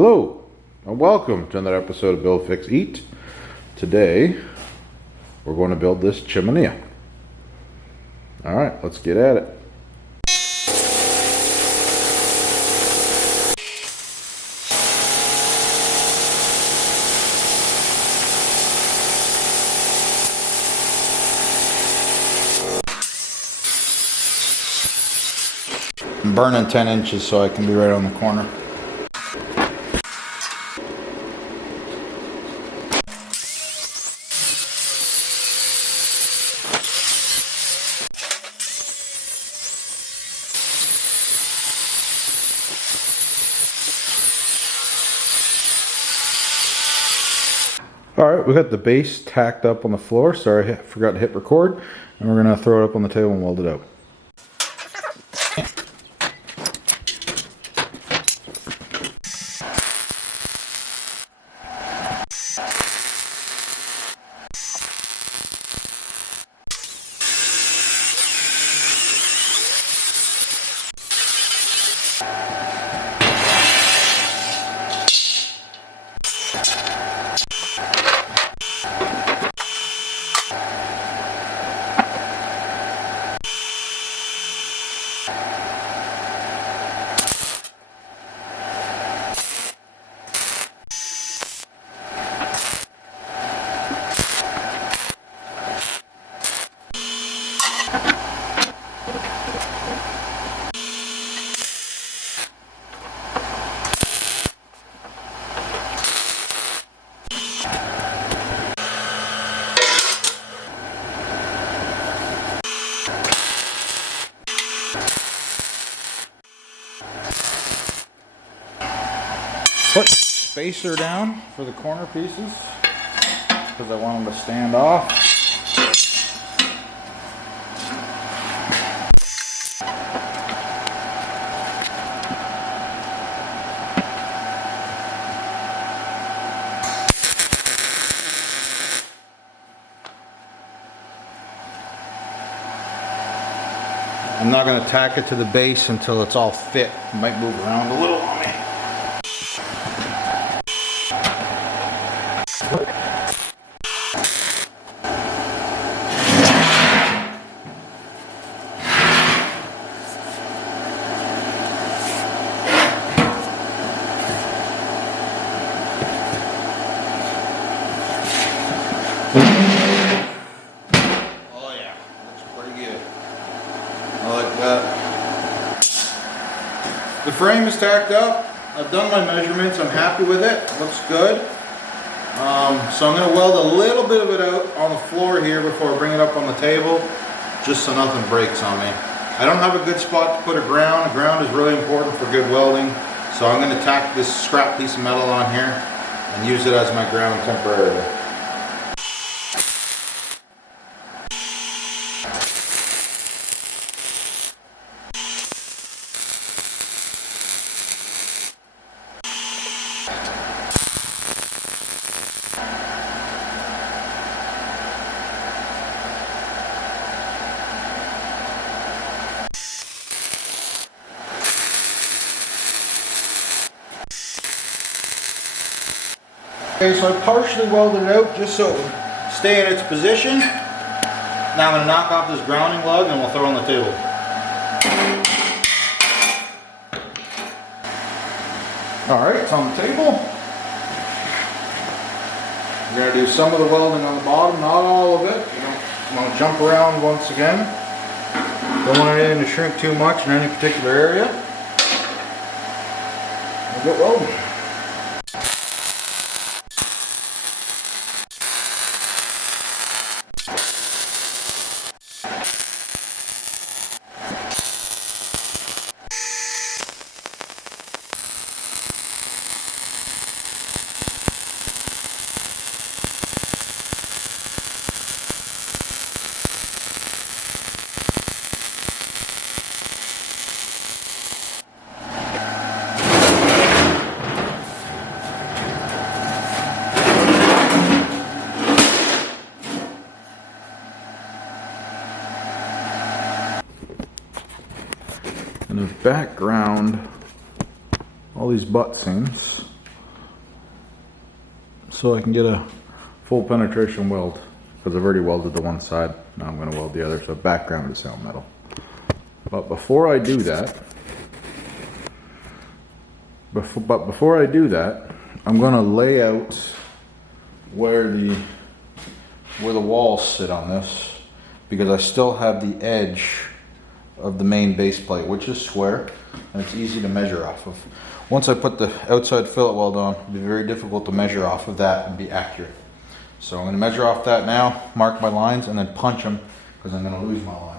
Hello and welcome to another episode of Build, Fix, Eat. Today we're going to build this chiminea. Alright, let's get at it. I'm burning 10 inches so I can be right on the corner. Alright, we got the base tacked up on the floor. Sorry, I forgot to hit record. And we're going to throw it up on the table and weld it out. Put spacer down for the corner pieces because I want them to stand off. I'm not going to tack it to the base until it's all fit. It might move around a little on me. Oh yeah, looks pretty good. I like that. The frame is tacked up. I've done my measurements. I'm happy with it. Looks good. So I'm going to weld a little bit of it out on the floor here before I bring it up on the table, just so nothing breaks on me. I don't have a good spot to put a ground. A ground is really important for good welding. So I'm going to tack this scrap piece of metal on here and use it as my ground temporarily. Okay, so I partially welded it out just so it would stay in its position. Now I'm going to knock off this grounding lug and we'll throw it on the table. Alright, it's on the table. We're going to do some of the welding on the bottom, not all of it. I'm going to jump around once again. Don't want anything to shrink too much in any particular area. We'll get welding. And the background, all these butt seams so I can get a full penetration weld, because I've already welded the one side. Now I'm going to weld the other, so background is sound metal. But before I do that, I'm going to lay out where the walls sit on this, because I still have the edge of the main base plate, which is square, and it's easy to measure off of. Once I put the outside fillet weld on, it'll be very difficult to measure off of that and be accurate. So I'm going to measure off that now, mark my lines, and then punch them, because I'm going to lose my lines.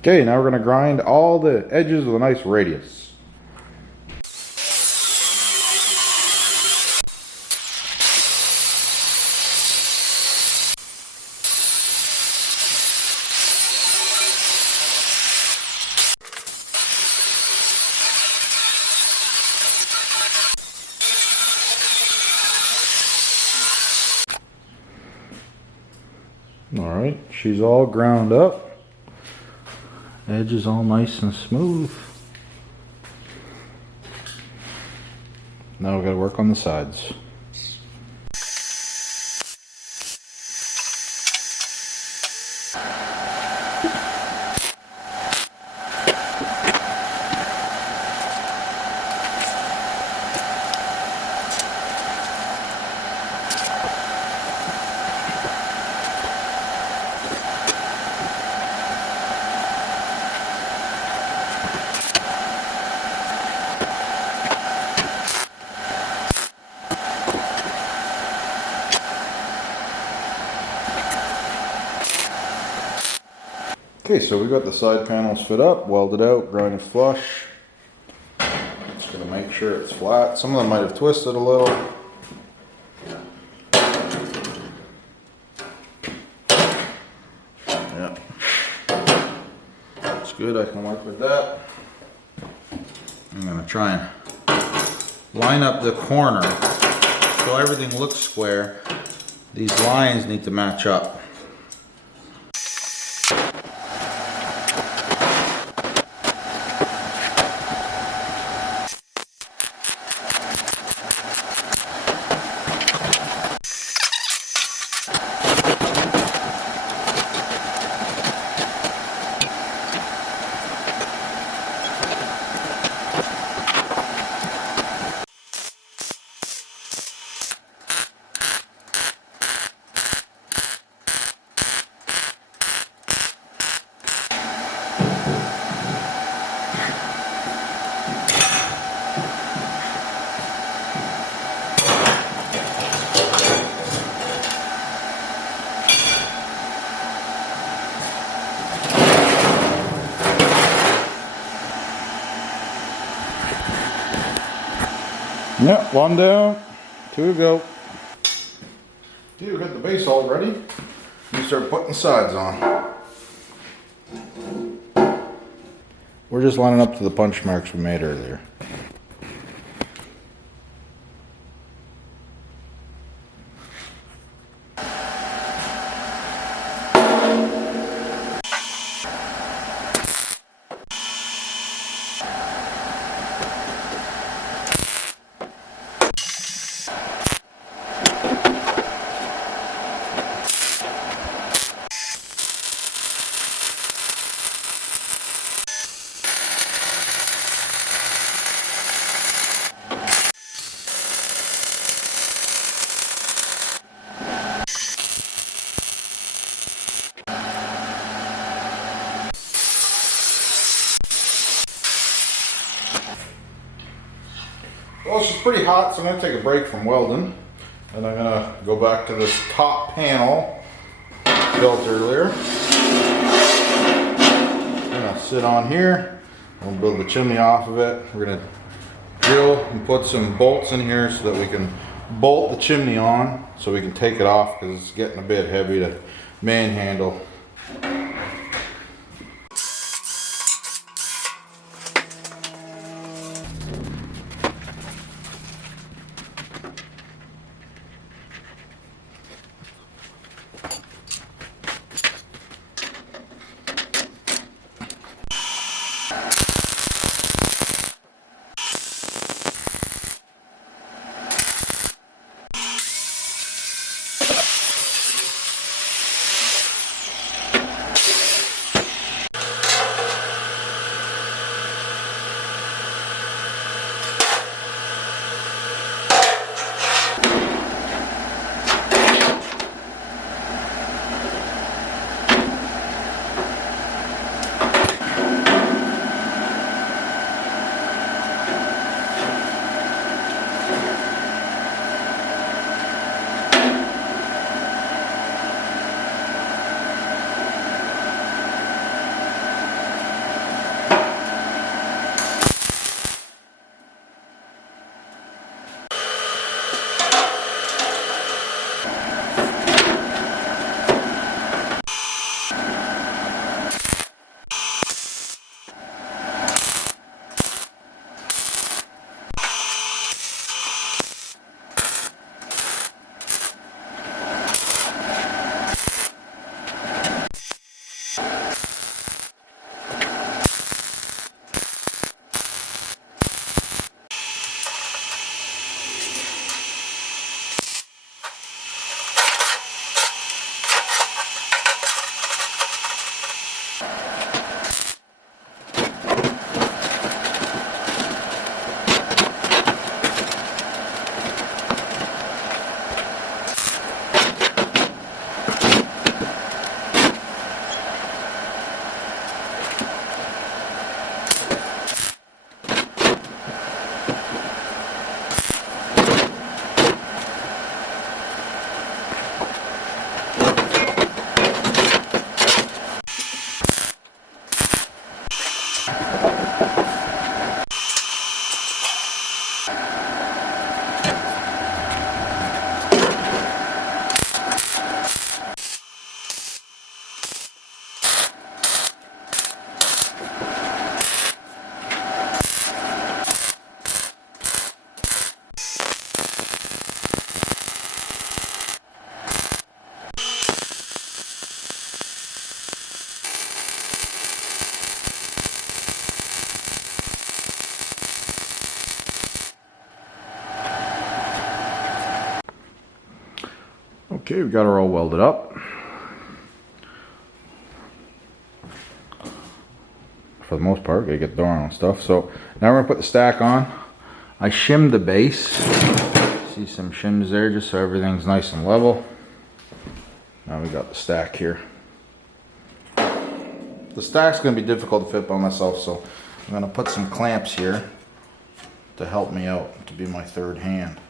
Okay, now we're going to grind all the edges with a nice radius. Alright, she's all ground up. Edge is all nice and smooth. Now we've got to work on the sides. Okay, so we got the side panels fit up, welded out, grinded flush. Just gonna make sure it's flat. Some of them might have twisted a little. Yeah, it's good. I can work with that. I'm gonna try and line up the corner so everything looks square. These lines need to match up. Yep, one down, two to go. Okay, we got the base all ready. You start putting sides on. We're just lining up to the punch marks we made earlier. Well, it's just pretty hot, so I'm going to take a break from welding. And I'm going to go back to this top panel built earlier. I'm going to sit on here. I'm going to build the chimney off of it. We're going to drill and put some bolts in here so that we can bolt the chimney on so we can take it off because it's getting a bit heavy to manhandle. Okay, we've got her all welded up. For the most part, gotta get the door on and stuff. So now we're gonna put the stack on. I shimmed the base. See some shims there just so everything's nice and level. Now we got the stack here. The stack's gonna be difficult to fit by myself, so I'm gonna put some clamps here to help me out, to be my third hand.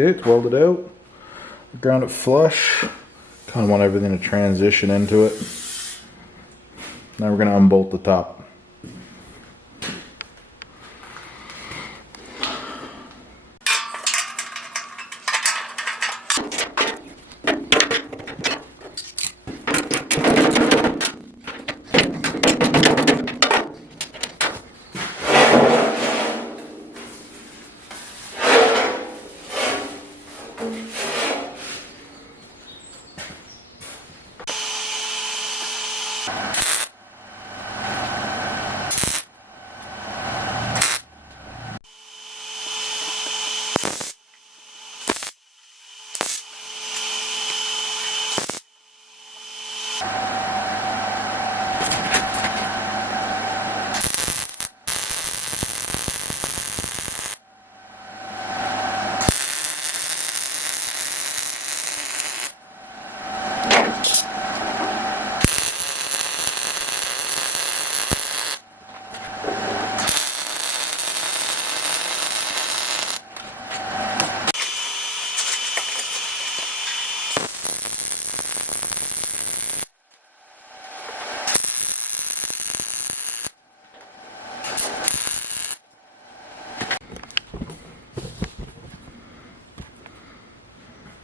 Okay, it's welded out. Ground it flush. Kind of want everything to transition into it. Now we're going to unbolt the top.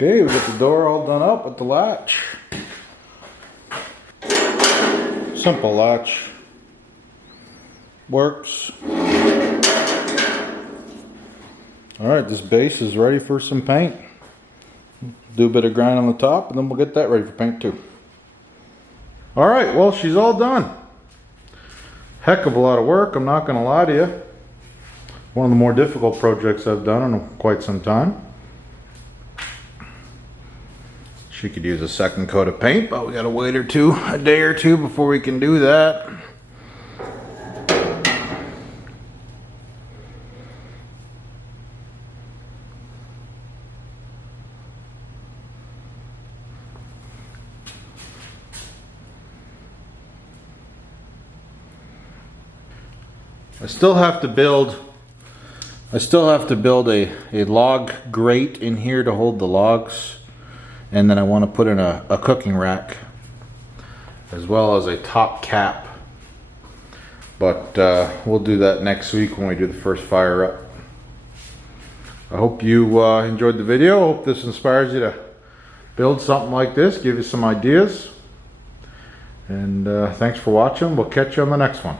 Okay, we got the door all done up with the latch. Simple latch. Works. Alright, this base is ready for some paint. Do a bit of grind on the top and then we'll get that ready for paint too. Alright, well, she's all done. Heck of a lot of work, I'm not gonna lie to you. One of the more difficult projects I've done in quite some time. She could use a second coat of paint, but we gotta wait a day or two before we can do that. I still have to build a log grate in here to hold the logs. And then I want to put in a cooking rack as well as a top cap. But we'll do that next week when we do the first fire up. I hope you enjoyed the video. I hope this inspires you to build something like this, give you some ideas. And thanks for watching. We'll catch you on the next one.